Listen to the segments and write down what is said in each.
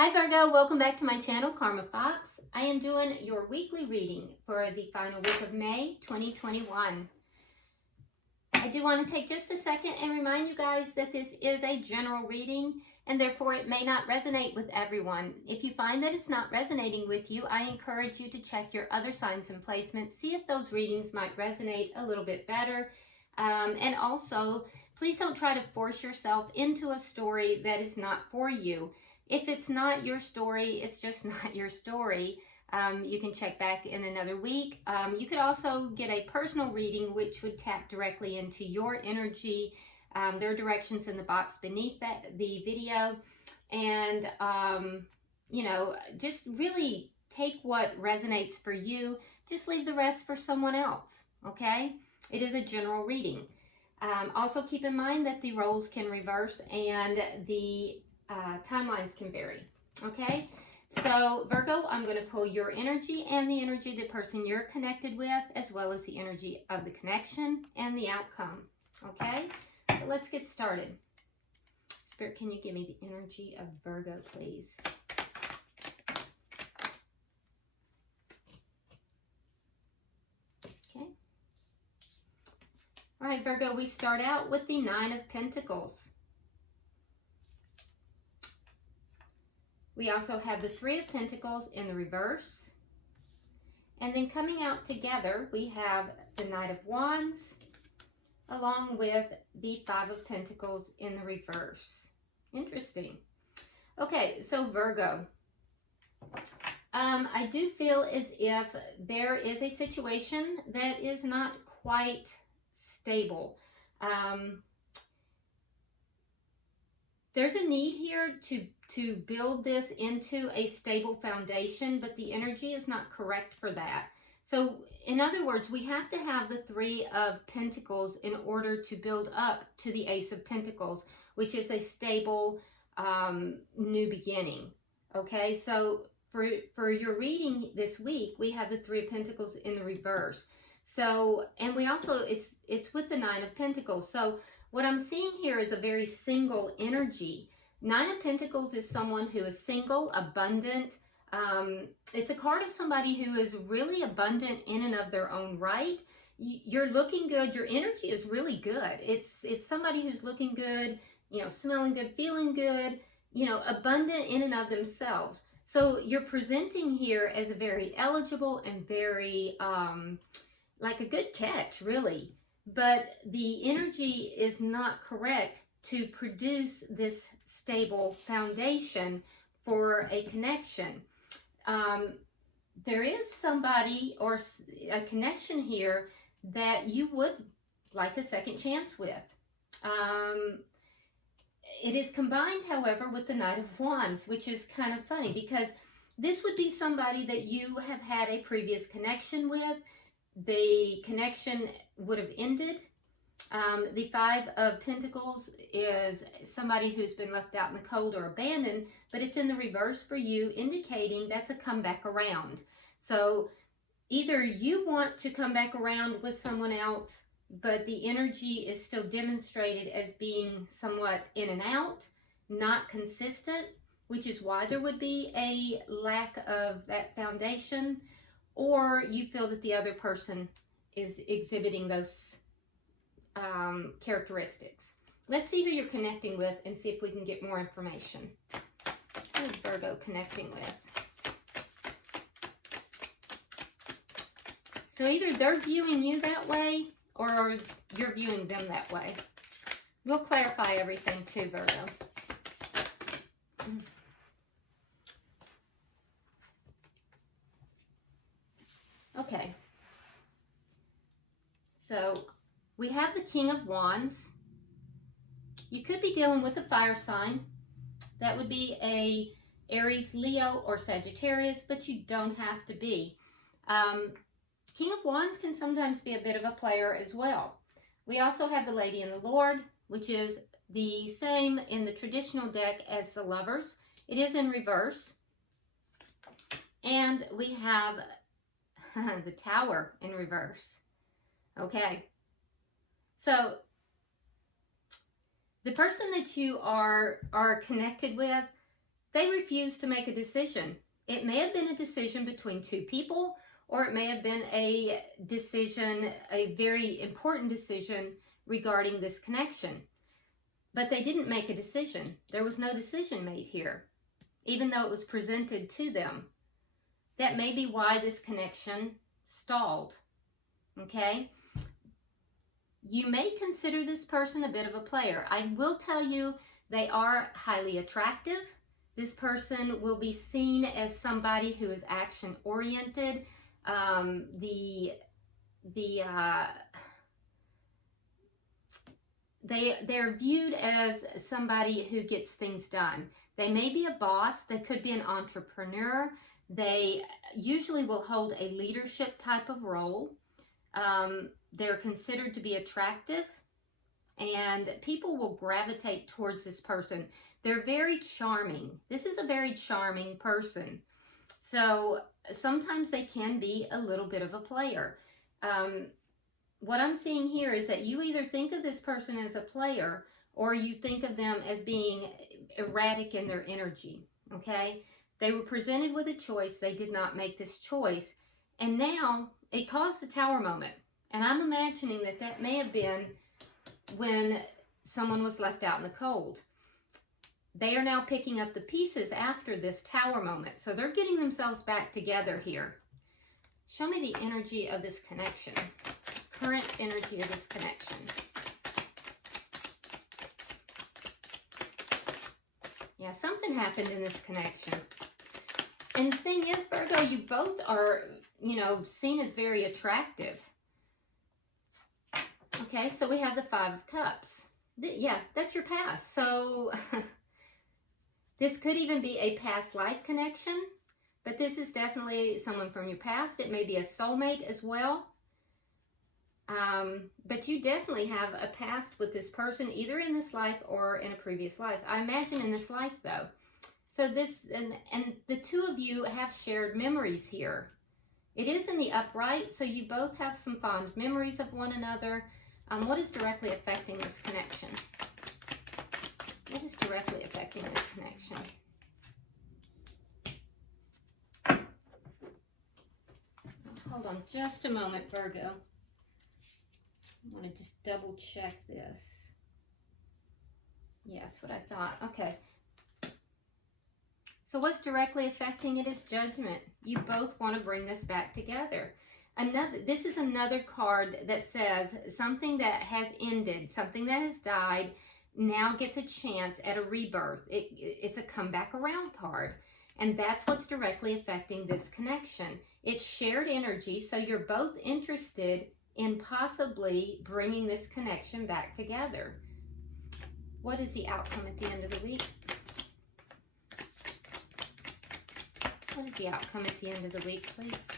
Hi Virgo, welcome back to my channel, Karma Fox. I am doing your weekly reading for the final week of May 2021. I do want to take just a second and remind you guys that this is a general reading and therefore it may not resonate with everyone. If you find that it's not resonating with you, I encourage you to check your other signs and placements, see if those readings might resonate a little bit better. And also, please don't try to force yourself into a story that is not for you. If it's not your story, it's just not your story. You can check back in another week. You could also get a personal reading, which would tap directly into your energy. There are directions in the box beneath the video. And, you know, just really take what resonates for you. Just leave the rest for someone else, okay? It is a general reading. Also keep in mind that the roles can reverse and the timelines can vary. Okay, so Virgo, I'm going to pull your energy and the energy of the person you're connected with, as well as the energy of the connection and the outcome. Okay, so let's get started. Spirit, can you give me the energy of Virgo, please? Okay. All right, Virgo, we start out with the Nine of Pentacles. We also have the Three of Pentacles in the reverse. And then coming out together, we have the Knight of Wands, along with the Five of Pentacles in the reverse. Interesting. Okay, so Virgo. I do feel as if there is a situation that is not quite stable. There's a need here to build this into a stable foundation, but the energy is not correct for that. So in other words, we have to have the Three of Pentacles in order to build up to the Ace of Pentacles, which is a stable new beginning. Okay, so for your reading this week, we have the Three of Pentacles in the reverse. So, and we also, it's with the Nine of Pentacles. So what I'm seeing here is a very single energy. Nine of Pentacles is someone who is single, abundant. It's a card of somebody who is really abundant in and of their own right. You're looking good. Your energy is really good. It's somebody who's looking good, you know, smelling good, feeling good, you know, abundant in and of themselves. So you're presenting here as a very eligible and very, like a good catch, really. But the energy is not correct to produce this stable foundation for a connection. There is somebody or a connection here that you would like a second chance with. It is combined, however, with the Knight of Wands, which is kind of funny because this would be somebody that you have had a previous connection with. The connection would have ended. The Five of Pentacles is somebody who's been left out in the cold or abandoned, but it's in the reverse for you, indicating that's a comeback around. So either you want to come back around with someone else, but the energy is still demonstrated as being somewhat in and out, not consistent, which is why there would be a lack of that foundation. Or you feel that the other person is exhibiting those characteristics. Let's see who you're connecting with and see if we can get more information. Who is Virgo connecting with? So either they're viewing you that way or you're viewing them that way. We'll clarify everything too, Virgo. Okay, so we have the King of Wands. You could be dealing with a fire sign. That would be a Aries, Leo, or Sagittarius, but you don't have to be. King of Wands can sometimes be a bit of a player as well. We also have the Lady and the Lord, which is the same in the traditional deck as the Lovers. It is in reverse. And we have the Tower in reverse. Okay, so the person that you are connected with, they refused to make a decision. It may have been a decision between two people, or it may have been a decision, a very important decision regarding this connection. But they didn't make a decision. There was no decision made here, even though it was presented to them. That may be why this connection stalled, okay? You may consider this person a bit of a player. I will tell you, they are highly attractive. This person will be seen as somebody who is action-oriented. They're viewed as somebody who gets things done. They may be a boss. They could be an entrepreneur. They usually will hold a leadership type of role. They're considered to be attractive, and people will gravitate towards this person. They're very charming. This is a very charming person. So sometimes they can be a little bit of a player. What I'm seeing here is that you either think of this person as a player, or you think of them as being erratic in their energy, okay? They were presented with a choice. They did not make this choice. And now it caused a tower moment. And I'm imagining that that may have been when someone was left out in the cold. They are now picking up the pieces after this tower moment. So they're getting themselves back together here. Show me the energy of this connection. Current energy of this connection. Yeah, something happened in this connection. And the thing is, Virgo, you both are, seen as very attractive. Okay, so we have the Five of Cups. Yeah, that's your past. So this could even be a past life connection, but this is definitely someone from your past. It may be a soulmate as well. But you definitely have a past with this person, either in this life or in a previous life. I imagine in this life, though. So this, and the two of you have shared memories here. It is in the upright, so you both have some fond memories of one another. What is directly affecting this connection? What is directly affecting this connection? Hold on just a moment, Virgo. I want to just double check this. Yeah, that's what I thought. Okay. So what's directly affecting it is judgment. You both want to bring this back together. This is another card that says something that has ended, something that has died, now gets a chance at a rebirth. It's a come back around card. And that's what's directly affecting this connection. It's shared energy, so you're both interested in possibly bringing this connection back together. What is the outcome at the end of the week? What is the outcome at the end of the week, please?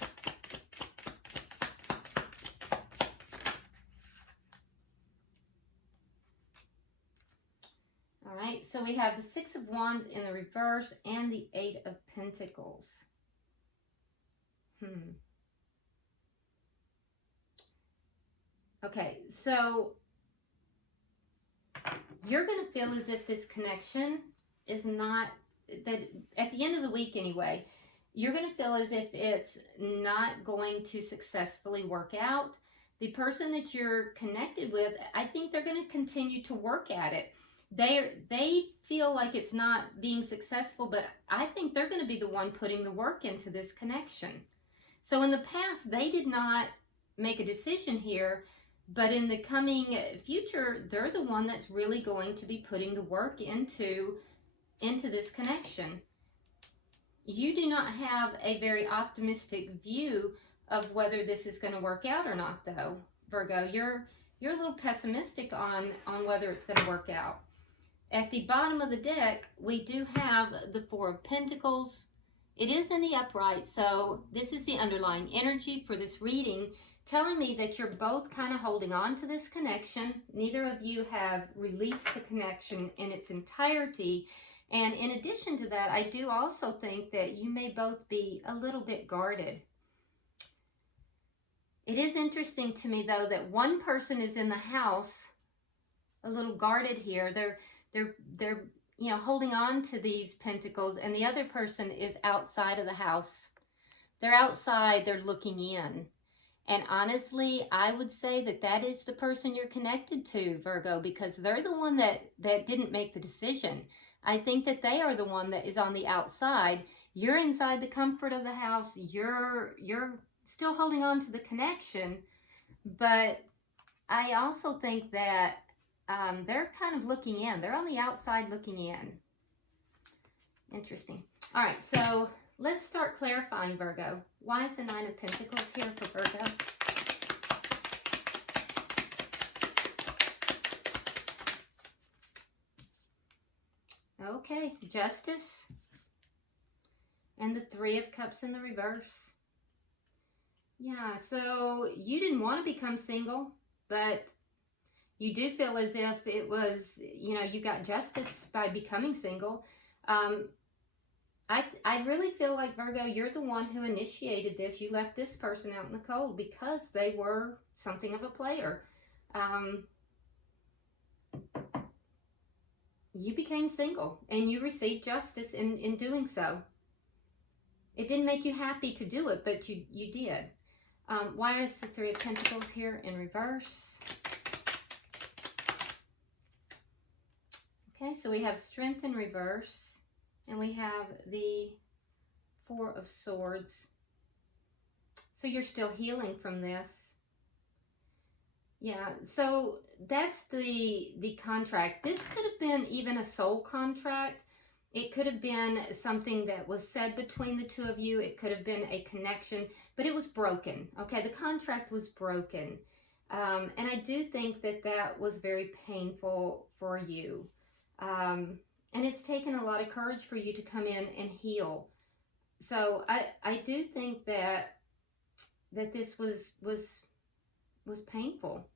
All right, so we have the Six of Wands in the reverse and the Eight of Pentacles. Okay, so you're going to feel as if this connection is not, that at the end of the week anyway, you're going to feel as if it's not going to successfully work out. The person that you're connected with, I think they're going to continue to work at it. They feel like it's not being successful, but I think they're going to be the one putting the work into this connection. So in the past, they did not make a decision here, but in the coming future, they're the one that's really going to be putting the work into this connection. You do not have a very optimistic view of whether this is going to work out or not, though, Virgo. You're a little pessimistic on whether it's going to work out. At the bottom of the deck, we do have the Four of Pentacles. It is in the upright, so this is the underlying energy for this reading, telling me that you're both kind of holding on to this connection. Neither of you have released the connection in its entirety. And in addition to that, I do also think that you may both be a little bit guarded. It is interesting to me, though, that one person is in the house a little guarded here. They're you know, holding on to these pentacles, and the other person is outside of the house. They're outside, they're looking in. And honestly, I would say that that is the person you're connected to, Virgo, because they're the one that didn't make the decision. I think that they are the one that is on the outside. You're inside the comfort of the house. You're still holding on to the connection. But I also think that they're kind of looking in. They're on the outside looking in. Interesting. All right, so let's start clarifying, Virgo. Why is the Nine of Pentacles here for Virgo? Okay, Justice. And the Three of Cups in the reverse. Yeah, so you didn't want to become single, but you do feel as if it was, you know, you got justice by becoming single. I really feel like, Virgo, you're the one who initiated this. You left this person out in the cold because they were something of a player. You became single and you received justice in doing so. It didn't make you happy to do it, but you did. Why is the Three of Pentacles here in reverse? Okay, so we have Strength in reverse. And we have the Four of Swords. So you're still healing from this. Yeah, so that's the contract. This could have been even a soul contract. It could have been something that was said between the two of you. It could have been a connection, but it was broken. Okay, the contract was broken. And I do think that that was very painful for you. And it's taken a lot of courage for you to come in and heal. So I do think that this was painful.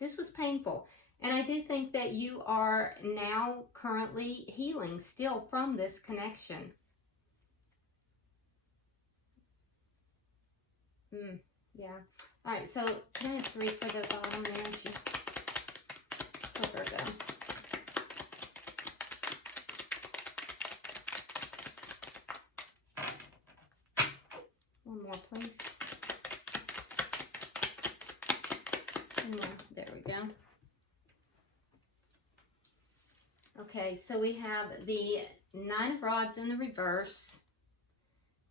This was painful. And I do think that you are now currently healing still from this connection. Yeah. All right, so can I have 3 for the bottom energy? For Virgo. One more, please. One more. There we go. Okay, so we have the Nine of Rods in the reverse.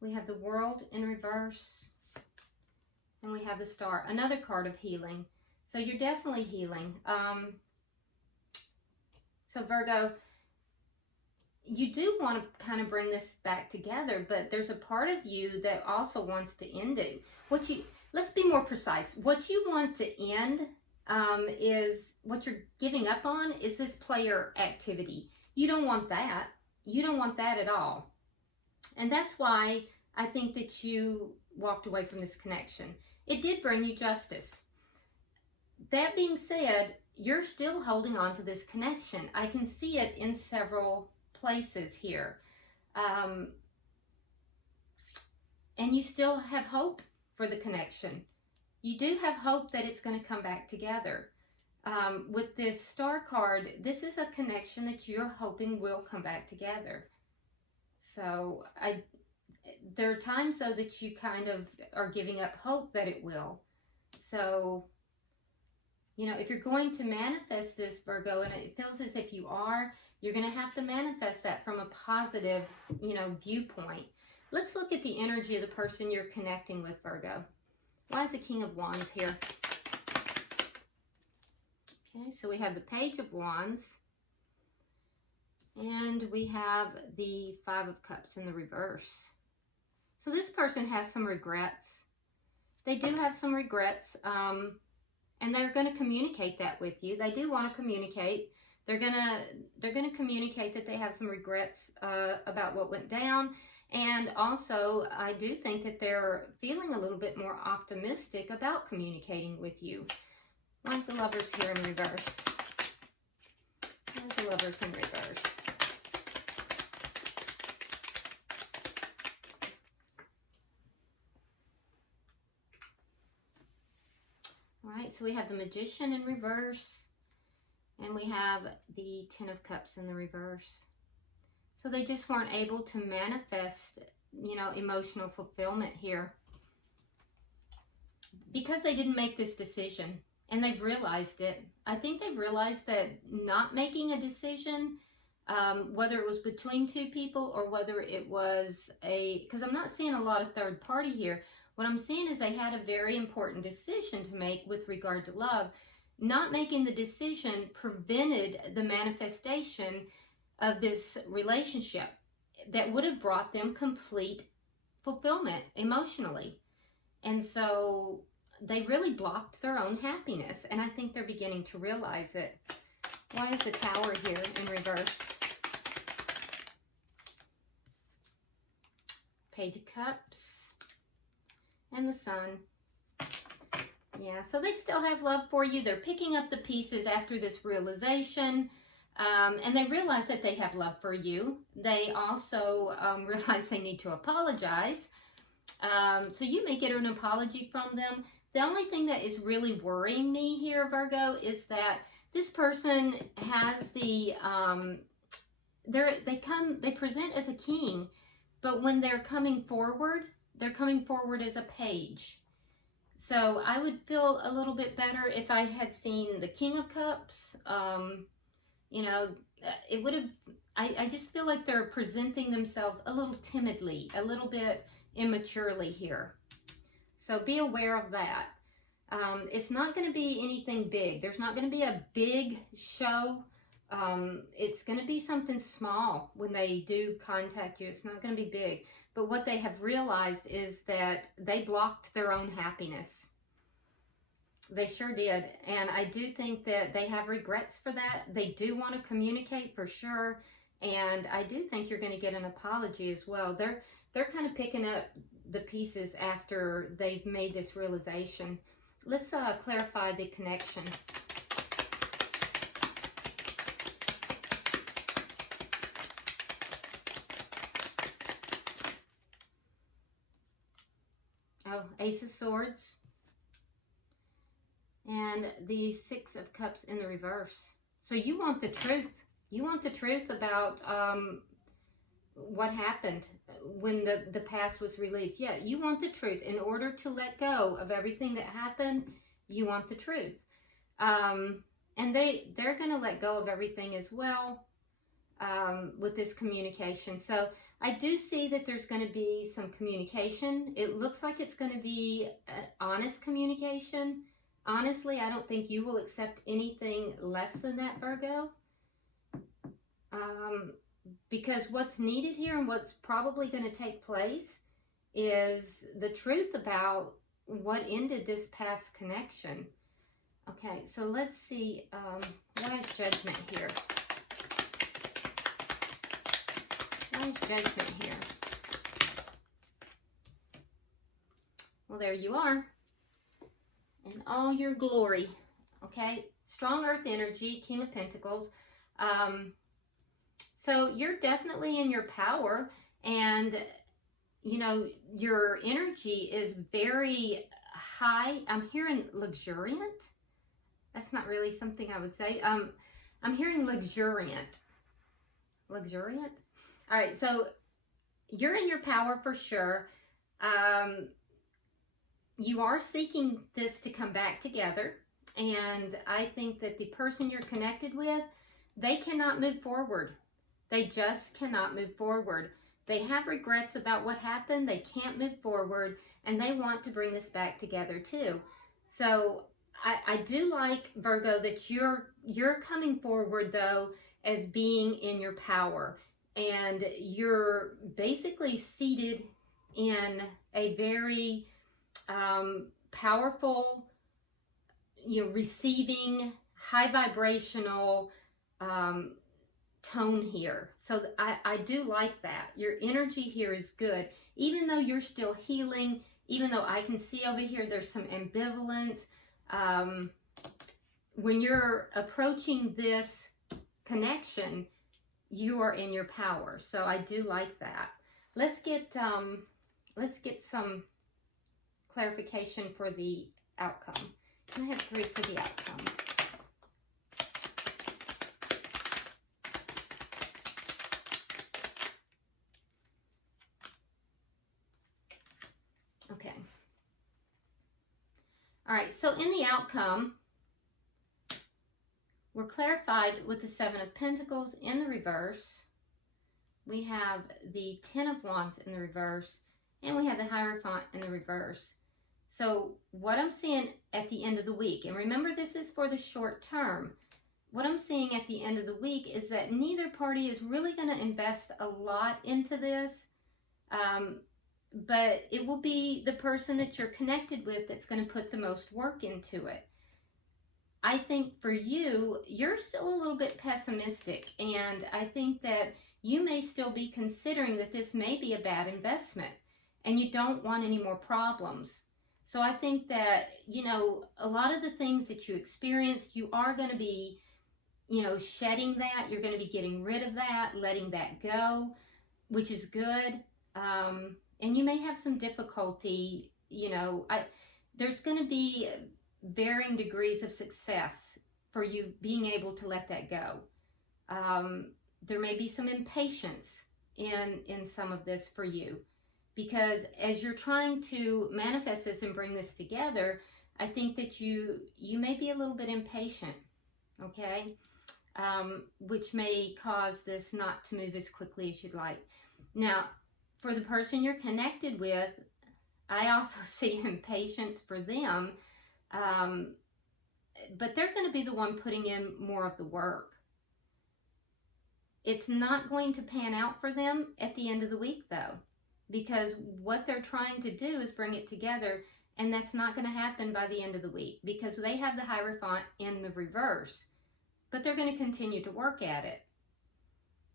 We have the World in reverse. And we have the Star. Another card of healing. So you're definitely healing. So Virgo, you do want to kind of bring this back together, but there's a part of you that also wants to end it. Let's be more precise. What you want to end is, what you're giving up on is this player activity. You don't want that. You don't want that at all. And that's why I think that you walked away from this connection. It did bring you justice. That being said, you're still holding on to this connection. I can see it in several places here. And you still have hope for the connection. You do have hope that it's going to come back together. With this Star card, this is a connection that you're hoping will come back together. So there are times though that you kind of are giving up hope that it will. So, you know, if you're going to manifest this, Virgo, and it feels as if you are, you're going to have to manifest that from a positive, you know, viewpoint. Let's look at the energy of the person you're connecting with, Virgo. Why is the King of Wands here? Okay, so we have the Page of Wands. And we have the Five of Cups in the reverse. So this person has some regrets. They do have some regrets. And they're going to communicate that with you. They do want to communicate. They're gonna communicate that they have some regrets about what went down. And also, I do think that they're feeling a little bit more optimistic about communicating with you. Why is the Lovers here in reverse? Why is the Lovers in reverse? All right, so we have the Magician in reverse. And then we have the Ten of Cups in the reverse. So they just weren't able to manifest, you know, emotional fulfillment here because they didn't make this decision, and they've realized it. I think they've realized that not making a decision, whether it was between two people or whether it was because I'm not seeing a lot of third party here. What I'm seeing is they had a very important decision to make with regard to love. Not making the decision prevented the manifestation of this relationship that would have brought them complete fulfillment emotionally. And so they really blocked their own happiness, and I think they're beginning to realize it. Why is the Tower here in reverse? Page of Cups and the Sun. Yeah, so they still have love for you. They're picking up the pieces after this realization, and they realize that they have love for you. They also realize they need to apologize. So you may get an apology from them. The only thing that is really worrying me here, Virgo, is that this person has the, they present as a king, but when they're coming forward as a page. So I would feel a little bit better if I had seen the King of Cups. You know, it would have, I just feel like they're presenting themselves a little timidly, a little bit immaturely here. So be aware of that. It's not going to be anything big. There's not going to be a big show. It's going to be something small when they do contact you. It's not going to be big. But what they have realized is that they blocked their own happiness. They sure did. And I do think that they have regrets for that. They do want to communicate for sure. And I do think you're going to get an apology as well. They're kind of picking up the pieces after they've made this realization. Let's clarify the connection. Oh, Ace of Swords. And the Six of Cups in the reverse. So you want the truth. You want the truth about what happened when the past was released. Yeah, you want the truth. In order to let go of everything that happened, you want the truth. And they're going to let go of everything as well with this communication. So I do see that there's going to be some communication. It looks like it's going to be honest communication. Honestly, I don't think you will accept anything less than that, Virgo. Because what's needed here and what's probably going to take place is the truth about what ended this past connection. Okay, so let's see. Why is Judgment here? Why is Judgment here? Well, there you are. In all your glory. Okay, strong earth energy, King of Pentacles. So you're definitely in your power, and you know, your energy is very high. I'm hearing luxuriant. That's not really something I would say. I'm hearing luxuriant. Luxuriant? All right, so you're in your power for sure. You are seeking this to come back together, and I think that the person you're connected with, they cannot move forward. They just cannot move forward. They have regrets about what happened. They can't move forward, and they want to bring this back together too. So I do like, Virgo, that you're coming forward though as being in your power, and you're basically seated in a very powerful, you know, receiving, high vibrational tone here. So I do like that. Your energy here is good. Even though you're still healing, even though I can see over here there's some ambivalence, when you're approaching this connection, you are in your power. So I do like that. Let's get some clarification for the outcome. Can I have 3 for the outcome? Okay. All right, so in the outcome, we're clarified with the Seven of Pentacles in the reverse. We have the Ten of Wands in the reverse, and we have the Hierophant in the reverse. So what I'm seeing at the end of the week, and remember this is for the short term, what I'm seeing at the end of the week is that neither party is really going to invest a lot into this, but it will be the person that you're connected with that's going to put the most work into it. I think for you, you're still a little bit pessimistic, and I think that you may still be considering that this may be a bad investment, and you don't want any more problems. So I think that, you know, a lot of the things that you experienced, you are going to be, you know, shedding that. You're going to be getting rid of that, letting that go, which is good. And you may have some difficulty, you know, there's going to be varying degrees of success for you being able to let that go. There may be some impatience in some of this for you, because as you're trying to manifest this and bring this together, I think that you may be a little bit impatient, okay? Which may cause this not to move as quickly as you'd like. Now, for the person you're connected with, I also see impatience for them, but they're going to be the one putting in more of the work. It's not going to pan out for them at the end of the week, though, because what they're trying to do is bring it together, and that's not going to happen by the end of the week, because they have the Hierophant in the reverse, but they're going to continue to work at it.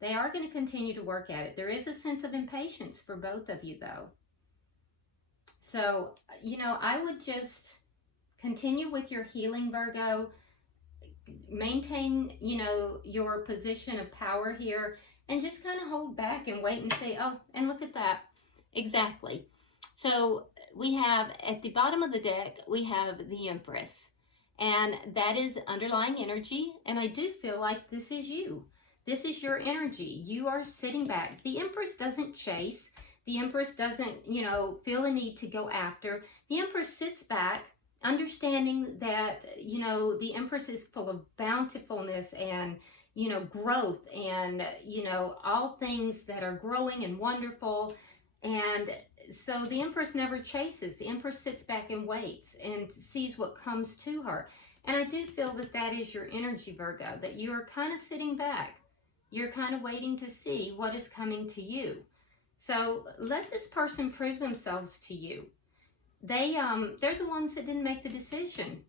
They are going to continue to work at it. There is a sense of impatience for both of you, though. So, you know, I would just continue with your healing, Virgo. Maintain, you know, your position of power here, and just kind of hold back and wait and say, oh, and look at that. Exactly. So we have at the bottom of the deck, we have the Empress, and that is underlying energy. And I do feel like this is you. This is your energy. You are sitting back. The Empress doesn't chase. The Empress doesn't, you know, feel a need to go after. The Empress sits back, understanding that, you know, the Empress is full of bountifulness and, you know, growth and, you know, all things that are growing and wonderful. And so the Empress never chases. The Empress sits back and waits and sees what comes to her. And I do feel that that is your energy, Virgo, that you are kind of sitting back. You're kind of waiting to see what is coming to you. So let this person prove themselves to you. They're the ones that didn't make the decision.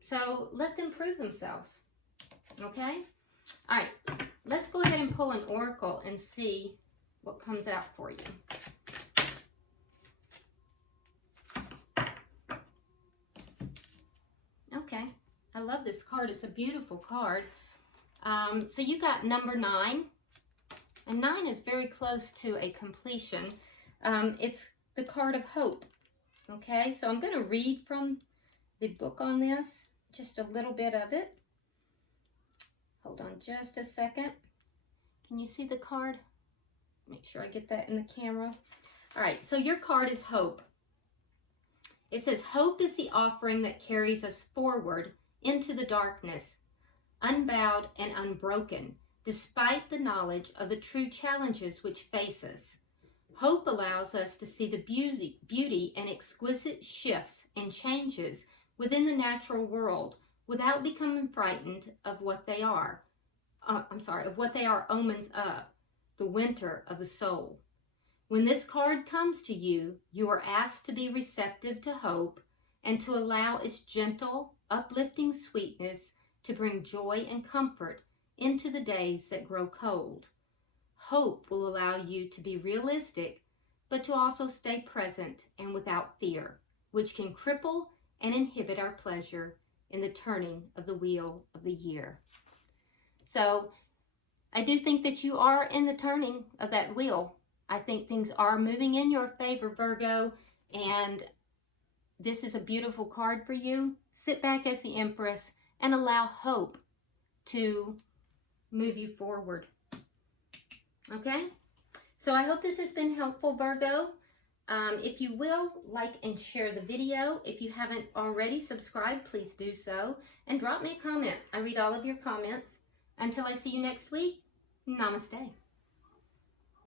So let them prove themselves. Okay? All right. Let's go ahead and pull an oracle and see what comes out for you. Okay. I love this card. It's a beautiful card. So you got number 9. And 9 is very close to a completion. It's the card of hope. Okay, so I'm going to read from the book on this, just a little bit of it. Hold on just a second. Can you see the card? Make sure I get that in the camera. All right, so your card is hope. It says, hope is the offering that carries us forward into the darkness, unbowed and unbroken, despite the knowledge of the true challenges which face us. Hope allows us to see the beauty and exquisite shifts and changes within the natural world without becoming frightened of what they are. Of what they are omens of, the winter of the soul. When this card comes to you, you are asked to be receptive to hope and to allow its gentle, uplifting sweetness to bring joy and comfort into the days that grow cold. Hope will allow you to be realistic, but to also stay present and without fear, which can cripple and inhibit our pleasure in the turning of the wheel of the year. So I do think that you are in the turning of that wheel. I think things are moving in your favor, Virgo, and this is a beautiful card for you. Sit back as the Empress and allow hope to move you forward. Okay, so I hope this has been helpful, Virgo. If you will, like and share the video. If you haven't already subscribed, please do so. And drop me a comment. I read all of your comments. Until I see you next week, namaste.